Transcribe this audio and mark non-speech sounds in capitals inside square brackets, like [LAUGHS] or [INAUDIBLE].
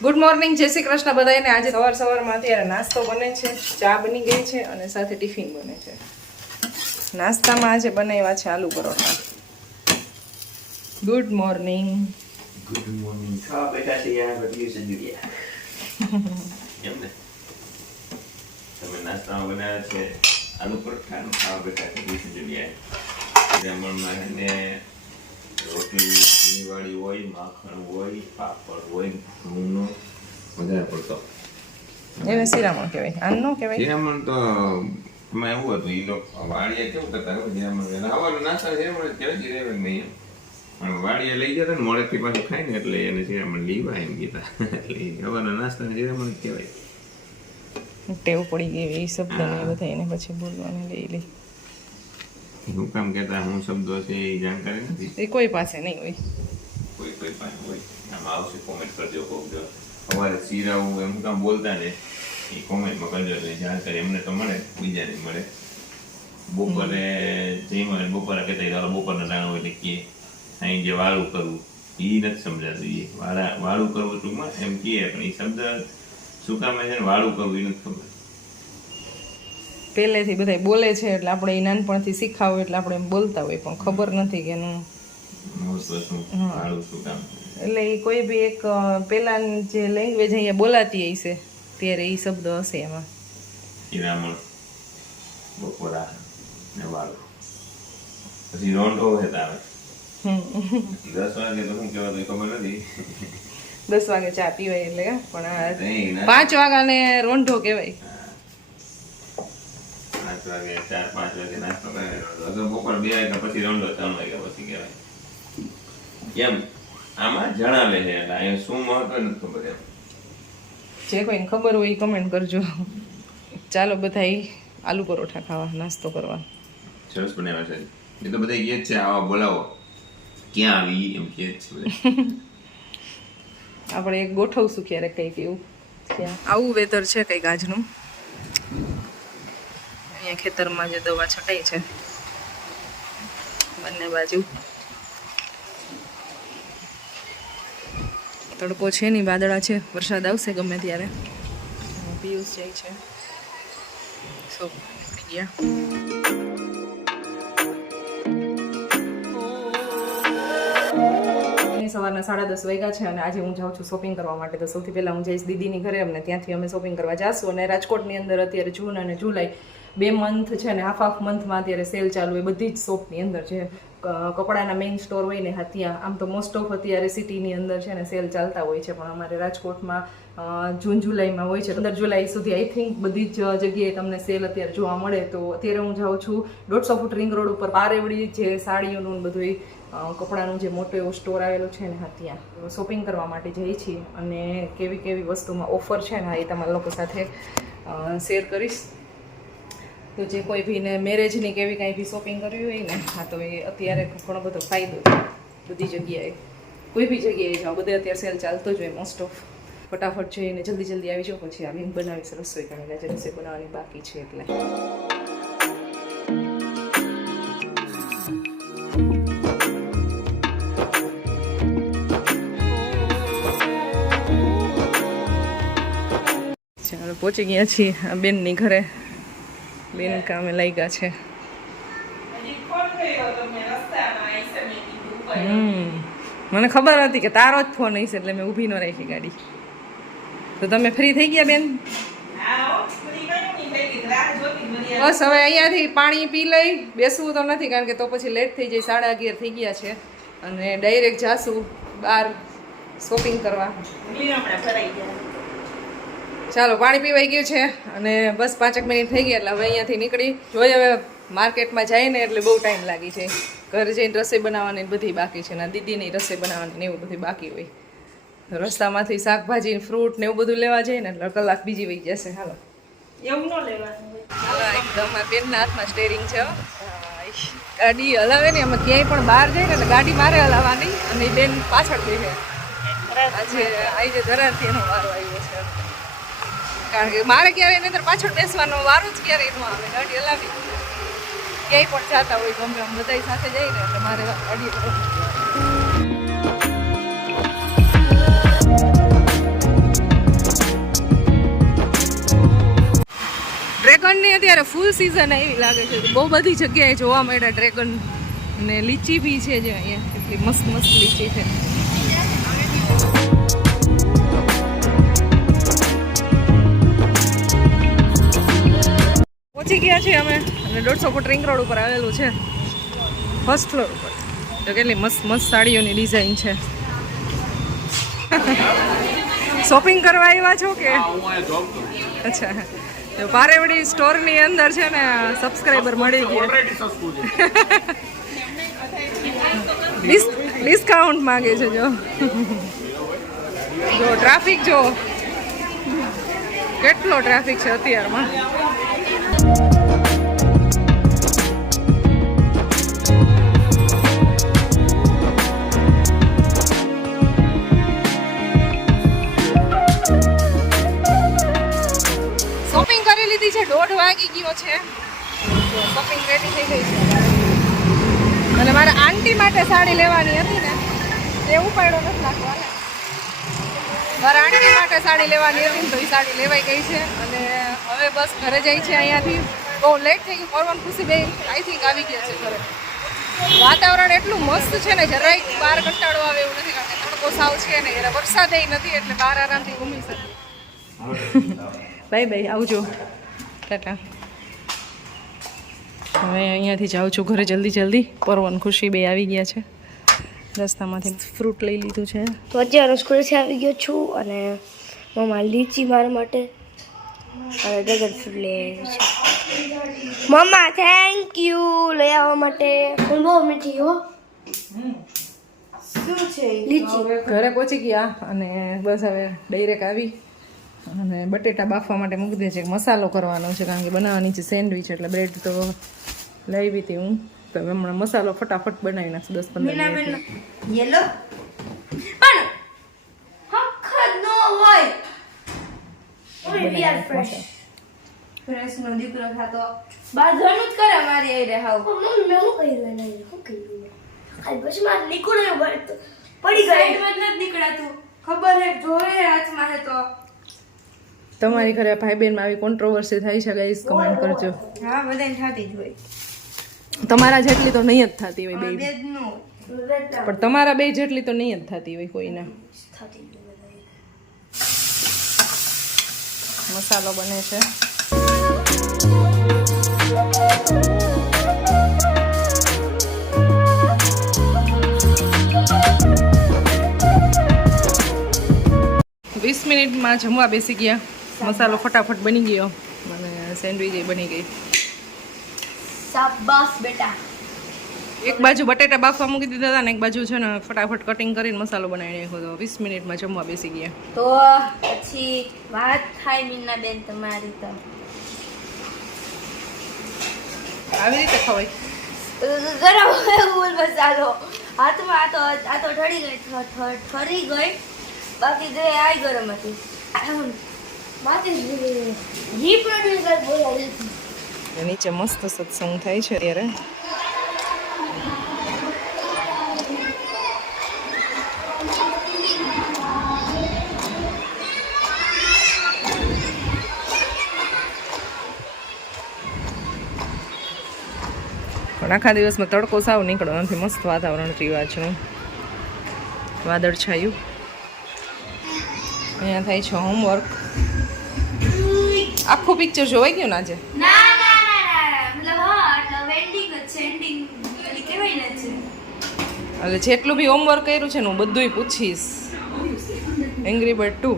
Good morning જય શ્રી કૃષ્ણ બધાને આજે સવાર સવારમાં અત્યારે નાસ્તો બને છે ચા બની ગઈ છે અને સાથે ટિફિન બને છે. નાસ્તામાં આજે બનાવ્યા છે aloo paratha. Good morning good morning ખાવા બેટા છે યાર છે [LAUGHS] એમ ને? તમે નાસ્તામાં બનાવ્યા છે આલુ પરોઠા ખાવા બેઠા છે જમણમાં એને રોટલી ઘીવાળી હોય માખણ હોય પાપડ હોય ઘઉંનો વધારે પડતો. એને શિરામણ કહેવાય. આન કહેવાય? શિરામણ તો એમાં એવું હતું એ લોકો વાડીએ કેવું કરતા ખબર? શિરામણ હવાનો નાસ્તા શિરામણ જ કહેવાય શિરામણ નહીં પણ વાડીએ લઈ જતા ને મોડેથી પાછું ખાય ને એટલે એને શિરામણ લીવા એમ કીધા. એટલે હવાના નાસ્તા શિરામણ જ કહેવાય. ટેવ પડી ગઈ એ શબ્દ ને બધા એને પછી બોલવાને લઈ લે. હું કામ કહેતા હું શબ્દો છે એ જાણકારી નથી. એ કોઈ પાસે નહીં હોય. કોઈ કોઈ પાસે હોય. આમાં આવશે કોમેન્ટ કરજો કોક જો સવારે શીરાવું એમ કામ બોલતા ને એ કોમેન્ટમાં કરજો એટલે જાણકારી એમને તો મળે બીજાને મળે. બપોરે જઈમાં બપોરે કહેતા ચાલો બપોરના હોય એટલે કે અહીં જે વાળું કરવું એ નથી સમજાતું એ વાળા વાળું કરવું ટૂંકમાં એમ કહે પણ એ શબ્દ શું કામ છે ને વાળું કરવું એ નથી ખબર. પહેલેથી બધા બોલે છે એટલે આપણે એ નાનપણથી શીખાવું એટલે આપણે એમ બોલતા હોય પણ ખબર નથી કે એનું એટલે એ કોઈ બી એક અ, જે લેંગ્વેજ અહીંયા બોલાતી હશે ત્યારે એ શબ્દ હશે એમાં. શિરામણ બપોરા ને વાળું. પછી રોંઢો હોય દસ વાગે તો શું કહેવાતું ખબર નથી. દસ વાગે ચા પીવાય એટલે પણ આ નહીં, ના. પાંચ વાગ્યાને રોંઢો કહેવાય. પાંચ વાગે ચાર પાંચ વાગે નાસ્તો કરે અગર બપોર બે વાગ્યા પછી રોંઢો ત્રણ વાગ્યા પછી કહેવાય એમ આમાં જણાવે છે એટલે અહીંયા શું મહત્વ નથી ખબર એમ જે કોઈને ખબર હોય એ કમેન્ટ કરજો. ચાલો બધા આલુ પરોઠા ખાવા નાસ્તો કરવા. સરસ બનાવ્યા છે. એ તો બધા કહે છે આવા બોલાવો. ક્યાં આવી એમ કહે છે [LAUGHS] આપણે એક ગોઠવશું ક્યારેક કંઈક એવું. આવું વેધર છે કંઈક આજનું. અહીંયા ખેતરમાં જે દવા છટાઈ છે. બંને બાજુ. તડકો છે નહીં, વાદળા છે. વરસાદ આવશે ગમે ત્યારે. પિયુષ જાય છે. સો, ગયા. સવારના સાડા દસ વાગ્યા છે અને આજે હું જાઉં છું શોપિંગ કરવા માટે. તો સૌથી પહેલાં હું જઈશ દીદીની ઘરે. અમને ત્યાંથી અમે શોપિંગ કરવા જઈશું અને રાજકોટની અંદર અત્યારે જૂન અને જુલાઈ બે મંથ છે ને હાફ હાફ મંથમાં અત્યારે સેલ ચાલુ હોય, બધી જ શોપની અંદર છે. કપડાના મેઇન સ્ટોર હોય ને ત્યાં આમ તો મોસ્ટ ઓફ અત્યારે સિટીની અંદર છે ને સેલ ચાલતા હોય છે. પણ અમારે રાજકોટમાં જૂન, જુલાઈમાં હોય છે. પંદર જુલાઈ સુધી આઈ થિંક બધી જ જગ્યાએ તમને સેલ અત્યારે જોવા મળે. તો અત્યારે હું જાઉં છું દોઢસો ફૂટ રિંગ રોડ ઉપર. પારેવડી જે સાડીઓનું બધું કપડાનું જે મોટો એવો સ્ટોર આવેલો છે ને ત્યાં શોપિંગ કરવા માટે જઈએ છીએ. અને કેવી કેવી વસ્તુમાં ઓફર છે ને એ તમારા લોકો સાથે શેર કરીશ. તો જે કોઈ ભીને મેરેજની કે એવી કાંઈ બી શોપિંગ કરવી હોય ને, હા તો એ અત્યારે ઘણો બધો ફાયદો બધી જગ્યાએ. કોઈ બી જગ્યાએ જાઓ, બધે અત્યારે સેલ ચાલતો જ હોય મોસ્ટ ઓફ ફટાફટ જઈને જલ્દી જલ્દી આવી જાઓ, પછી આવીને બનાવીશ, રસોઈ કારણ કે આજે રસોઈ બનાવવાની બાકી છે એટલે. ચાલો, પહોંચી ગયા છીએ બેનની ઘરે. બેન કામે લાગ્યા છે. હમ. મને ખબર હતી કે તારો જ ફોન હશે એટલે મેં ઊભી ન રાખી ગાડી. તો તમે ફ્રી થઈ ગયા બેન? બસ હવે અહીંયાથી પાણી પી લઈ, બેસવું તો નથી કારણ કે તો પછી લેટ થઈ જાય, સાડા અગિયાર થઈ ગયા છે. અને ડાયરેક્ટ જાશું બહાર શોપિંગ કરવા. ચાલો પાણી પીવાઈ ગયું છે અને બસ પાંચેક મિનિટ થઈ ગયા એટલે હવે અહીંયાથી નીકળી. જોઈએ હવે માર્કેટમાં જઈએ ને એટલે બહુ ટાઈમ લાગી છે. ઘરે જઈને રસોઈ બનાવવાની બધી બાકી છે ને દીદીની રસોઈ બનાવવાની ને એવું બધું બાકી હોય. રસ્તામાંથી શાકભાજી ફ્રૂટ ને એવું બધું લેવા જઈએ ને એટલે કલાક બીજી વહી જશે. હાલો. એવું ન લેવાનું હાલો એકદમ બેનના હાથમાં સ્ટેરિંગ છે. ગાડી હલાવે ને અમે ક્યાંય પણ બહાર જાય ને ગાડી મારે હલાવવાની અને બેન પાછળ બેસે આજે આજે ધરારથી એનો વારો આવ્યો છે. કારણ કે મારે ક્યારે એની અંદર પાછળ બેસવાનો વારો જ ક્યારેય ન આવે. ગાડી હલાવી. ક્યાંય પણ જતા હોય ગમે આમ બધા સાથે જઈને એટલે મારે અડી ડ્રેગનની અત્યારે ફૂલ સિઝન એવી લાગે છે. બહુ બધી જગ્યાએ જોવા મળ્યા ડ્રેગન ને લીચી બી છે જે અહીંયા. કેટલી મસ્ત મસ્ત લીચી છે. પહોંચી ગયા છીએ અમે અને દોઢસો ફૂટ રિંગ રોડ ઉપર આવેલું છે. ફર્સ્ટ ફ્લોર ઉપર. તો કેટલી મસ્ત મસ્ત સાડીઓની ડિઝાઇન છે. શોપિંગ કરવા આવ્યા છો કે? અચ્છા. તો પારેવડી સ્ટોરની અંદર છે ને સબસ્ક્રાઈબર મળી ગયા. ડિસ્કાઉન્ટ માંગે છે જો. જો ટ્રાફિક જો. કેટલો ટ્રાફિક છે અત્યારમાં? શોપિંગ કરી લીધી છે, દોઢ વાગી ગયો છે. શોપિંગ રેડી થઈ ગઈ છે. અને મારે આંટી માટે સાડી લેવાની હતી ને એવું ઉપાડ્યો નથી નાખવાનો. મારા માટે સાડી લેવાની હતી તો એ સાડી લેવાઈ ગઈ છે. અને હવે બસ ઘરે જાય છે અહીંયાથી. બહુ લેટ થઈ ગયું. ફરવાનું ખુશી બે આઈ થિંક આવી ગયા છે ઘરે. વાતાવરણ એટલું મસ્ત છે ને, જરાય બહાર કંટાળો આવે એવું નથી કારણ કે તડકો સાવ છે ને, એટલે વરસાદ નથી, એટલે બહાર આરામથી ઘૂમી શકે. બાય બાય, આવજો. ટાટા. હવે અહીંયાથી જાઉં છું ઘરે જલ્દી જલ્દી. પરવન ખુશી બે આવી ગયા છે. રસ્તામાંથી ફ્રૂટ લઈ લીધું છે. તો અત્યારે સ્કૂલેથી આવી ગયો છું અને મમ્મા લીચી મારા માટે અને ડ્રેગન ફ્રૂટ લઈ આવી છે. મમ્મા થેન્ક યુ લઈ આવવા માટે. પણ બહુ મીઠી હો. શું છે લીચી. ઘરે પહોંચી ગયા અને બસ હવે ડાયરેક્ટ આવી અને બટેટા બાફવા માટે મૂકી દે છે. મસાલો કરવાનો છે કારણ કે બનાવવાની છે સેન્ડવિચ એટલે બ્રેડ તો લાવી હતી હું. તો હમણાં મસાલો ફટાફટ બનાવી નાખશું દસ પંદર મિનિટ. યેલો પણ. હખત નો હોય. ઓય વી આર ફ્રેશ ફ્રેશ નો દીકરો થાતો બાર જ કરે મારી આઈ રે હાવ મમ્મી મેં હું કહી લે નહીં હું કહી લે ખાલી પછી માર નીકળ્યો પડી ગયો. સાઈડમાં જ નીકળાતું. ખબર હે જોવે હાથમાં હે તો. તમારી ઘરે ભાઈ બહેનમાં આવી કોન્ટ્રોવર્સી થાય છે ગાઈસ કમેન્ટ કરજો. હા બધાને થતી જ હોય. તમારા જેટલી તો નહીં જ થતી હોય બે પણ તમારા બે જેટલી તો નહીં જ થતી હોય કોઈના. મસાલો બને છે. વીસ મિનિટમાં જમવા બેસી ગયા. મસાલો ફટાફટ બની ગયો. અને સેન્ડવીચ બની ગઈ. શાબાશ બેટા. એક બાજુ બટેટા બાફવા મૂકી દીધા હતા ને એક બાજુ છે ને ફટાફટ કટિંગ કરીને મસાલો બનાવી નાખ્યો હતો. વીસ મિનિટમાં જમવા બેસી ગયા. તો પછી વાત થાય મીના બેન તમારી તો. આવી રીતે ખવાય. ગરમ ફૂલ મસાલો. હાથમાં આ તો આ તો ઠરી ગઈ ઠરી ગઈ. બાકી જે આ ગરમ હતી. માથે ઘી પ્રોડ્યુસર બોલાવે નીચે મસ્ત સત્સંગ થાય છે ત્યારે પણ આખા દિવસમાં તડકો સાવ નીકળો નથી મસ્ત વાતાવરણ રિવાજનું વાદળ છાયું. અહીંયા થાય છે હોમવર્ક આખું પિક્ચર જોવાઈ ગયું ને આજે ના ના ના ના મતલબ હા એટલે વેન્ડિંગ જ છે એન્ડિંગ કહેવાય ને છે એટલે જેટલું બી હોમવર્ક કર્યું છે ને હું બધુંય પૂછીશ. Angry bird two